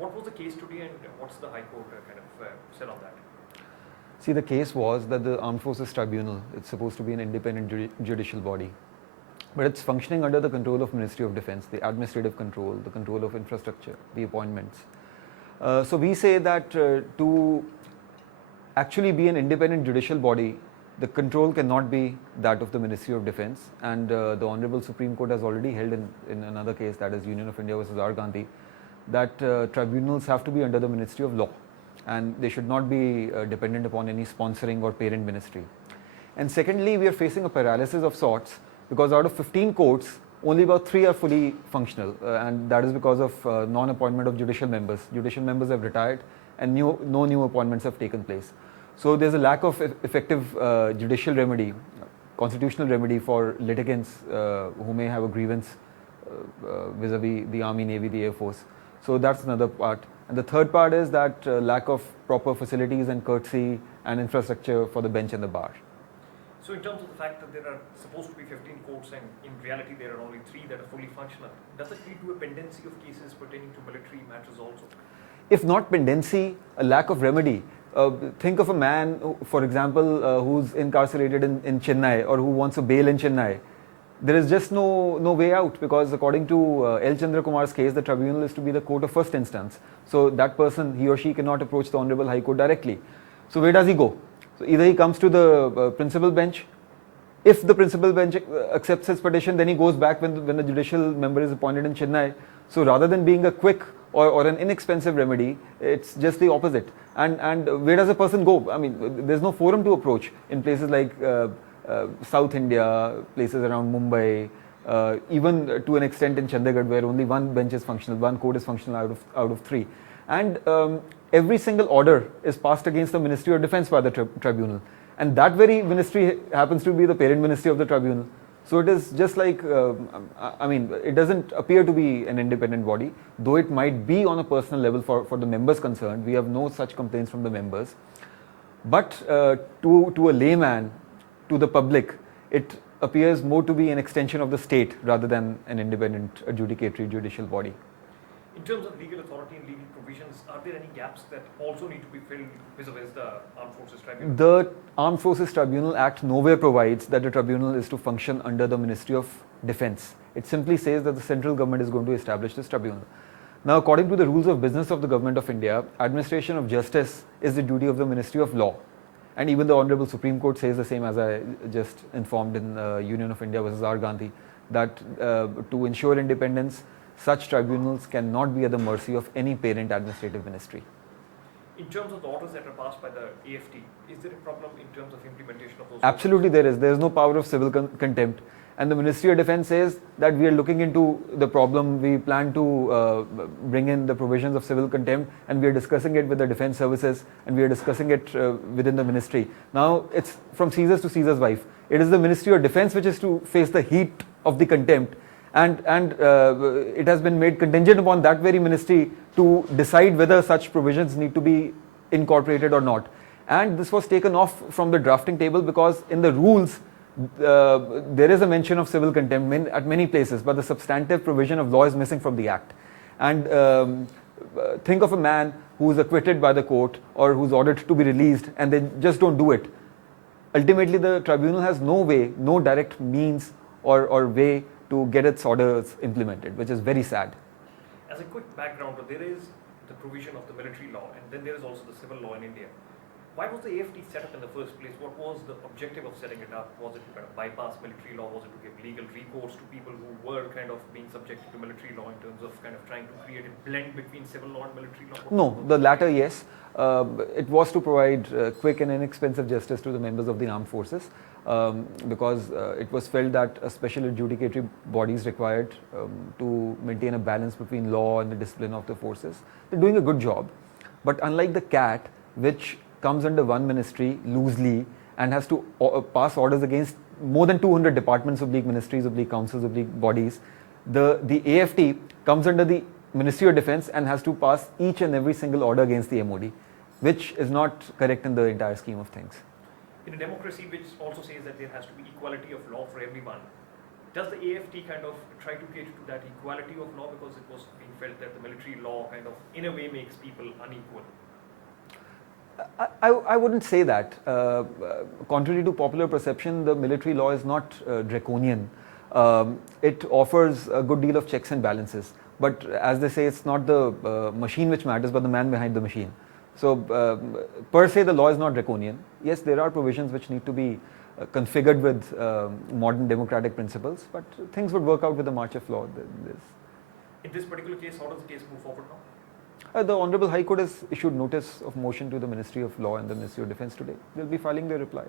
What was the case today and what's the High Court said on that? See, the case was that the Armed Forces Tribunal, it's supposed to be an independent judicial body, but it's functioning under the control of Ministry of Defence, the administrative control, the control of infrastructure, the appointments. So we say that to actually be an independent judicial body, the control cannot be that of the Ministry of Defence, and the Honourable Supreme Court has already held in another case, that is Union of India versus R. Gandhi, that tribunals have to be under the Ministry of Law and they should not be dependent upon any sponsoring or parent ministry. And secondly, we are facing a paralysis of sorts because out of 15 courts, only about 3 are fully functional, and that is because of non-appointment of judicial members. Judicial members have retired and no new appointments have taken place. So there's a lack of effective judicial remedy, constitutional remedy for litigants who may have a grievance vis-a-vis the Army, Navy, the Air Force. So that's another part. And the third part is that lack of proper facilities and courtesy and infrastructure for the bench and the bar. So in terms of the fact that there are supposed to be 15 courts and in reality there are only 3 that are fully functional, does it lead to a pendency of cases pertaining to military matters also? If not pendency, a lack of remedy. Think of a man, for example, who's incarcerated in Chennai or who wants a bail in Chennai. There is just no way out because according to L. Chandra Kumar's case, the tribunal is to be the court of first instance. So that person, he or she cannot approach the Honorable High Court directly. So where does he go? So either he comes to the principal bench. If the principal bench accepts his petition, then he goes back when the judicial member is appointed in Chennai. So rather than being a quick or an inexpensive remedy, it's just the opposite. And where does a person go? I mean, there's no forum to approach in places like South India, places around Mumbai, even to an extent in Chandigarh where only one bench is functional, one court is functional out of 3. And every single order is passed against the Ministry of Defence by the tribunal. And that very ministry happens to be the parent ministry of the tribunal. So it is just like, I mean, it doesn't appear to be an independent body, though it might be on a personal level for the members concerned. We have no such complaints from the members. But to a layman, to the public, it appears more to be an extension of the state rather than an independent adjudicatory judicial body. In terms of legal authority and legal provisions, are there any gaps that also need to be filled vis-a-vis the Armed Forces Tribunal? The Armed Forces Tribunal Act nowhere provides that the tribunal is to function under the Ministry of Defence. It simply says that the central government is going to establish this tribunal. Now, according to the rules of business of the Government of India, administration of justice is the duty of the Ministry of Law. And even the Honourable Supreme Court says the same, as I just informed in Union of India versus R. Gandhi, that to ensure independence, such tribunals cannot be at the mercy of any parent administrative ministry. In terms of the orders that are passed by the AFT, is there a problem in terms of implementation of those? Absolutely there is. There is no power of civil contempt. And the Ministry of Defence says that we are looking into the problem. We plan to bring in the provisions of civil contempt and we are discussing it with the defence services and we are discussing it within the ministry. Now it's from Caesar's to Caesar's wife. It is the Ministry of Defence which is to face the heat of the contempt, and it has been made contingent upon that very ministry to decide whether such provisions need to be incorporated or not. And this was taken off from the drafting table because in the rules there is a mention of civil contempt at many places, but the substantive provision of law is missing from the act. And think of a man who is acquitted by the court or who is ordered to be released and they just don't do it. Ultimately, the tribunal has no way, no direct means or way to get its orders implemented, which is very sad. As a quick background, there is the provision of the military law and then there is also the civil law in India. Why was the AFT set up in the first place? What was the objective of setting it up? Was it to kind of bypass military law? Was it to give legal recourse to people who were kind of being subjected to military law in terms of kind of trying to create a blend between civil law and military law? No, the latter, yes. It was to provide quick and inexpensive justice to the members of the armed forces because it was felt that a special adjudicatory body is required to maintain a balance between law and the discipline of the forces. They're doing a good job. But unlike the CAT, which comes under one ministry loosely and has to pass orders against more than 200 departments, oblique ministries, oblique councils, oblique bodies, the AFT comes under the Ministry of Defence and has to pass each and every single order against the MOD, which is not correct in the entire scheme of things. In a democracy which also says that there has to be equality of law for everyone, does the AFT kind of try to cater to that equality of law because it was being felt that the military law kind of, in a way, makes people unequal? I wouldn't say that. Contrary to popular perception, the military law is not draconian. It offers a good deal of checks and balances. But as they say, it's not the machine which matters, but the man behind the machine. So, per se, the law is not draconian. Yes, there are provisions which need to be configured with modern democratic principles, but things would work out with the march of law. In this particular case, how does the case move forward now? The Honorable High Court has issued notice of motion to the Ministry of Law and the Ministry of Defence today. They'll be filing their reply.